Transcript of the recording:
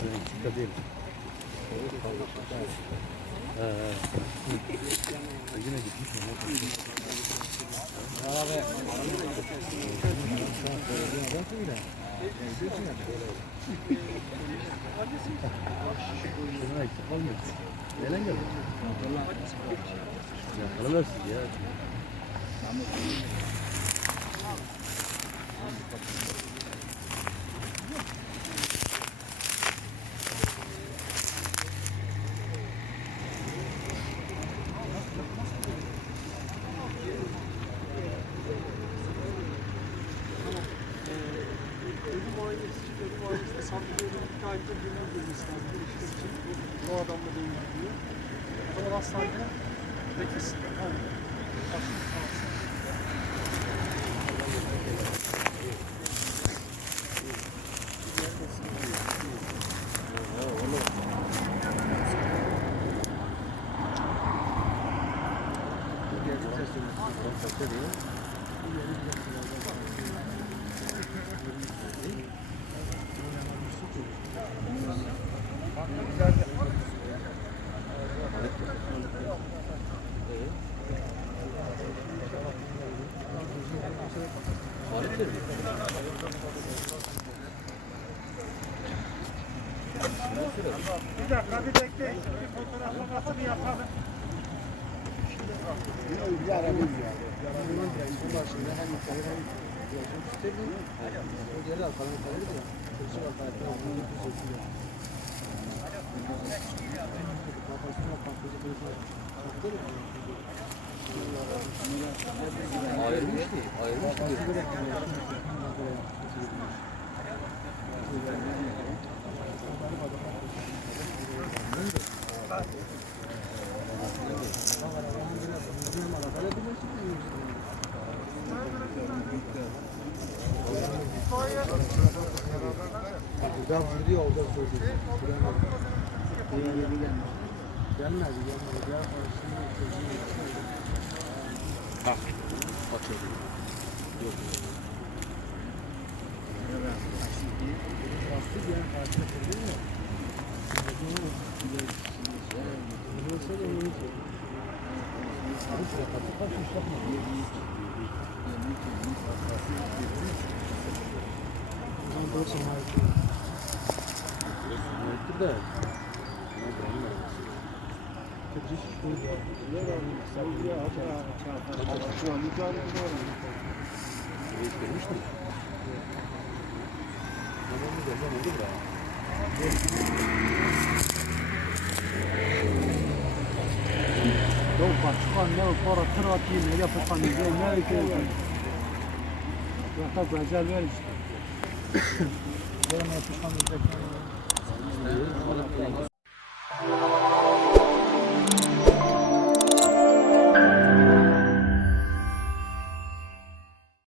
Dikkat değil. Yine gitmiş abi. Şuna eksik olmuyor. Neden geldi? Yakalamazsın ya. Ölüm muayenesinde santriyonun 2 ayda birinin girmesi lazım. Bu işler için o adamla da ilgiliyor. O zaman hastanede beklesin. Yani başını sağlasın. Bir dakika bir bekleyin. Bir fotoğraflamasını yapalım. Ben vurdu orada söyledi. Gelmedi. Bak. Atıyor. Yok. Yok başkan ne para tır atayım ne yapacağım ne yapacağım. Yatak benzer ver işte. Böyle yapışkan bir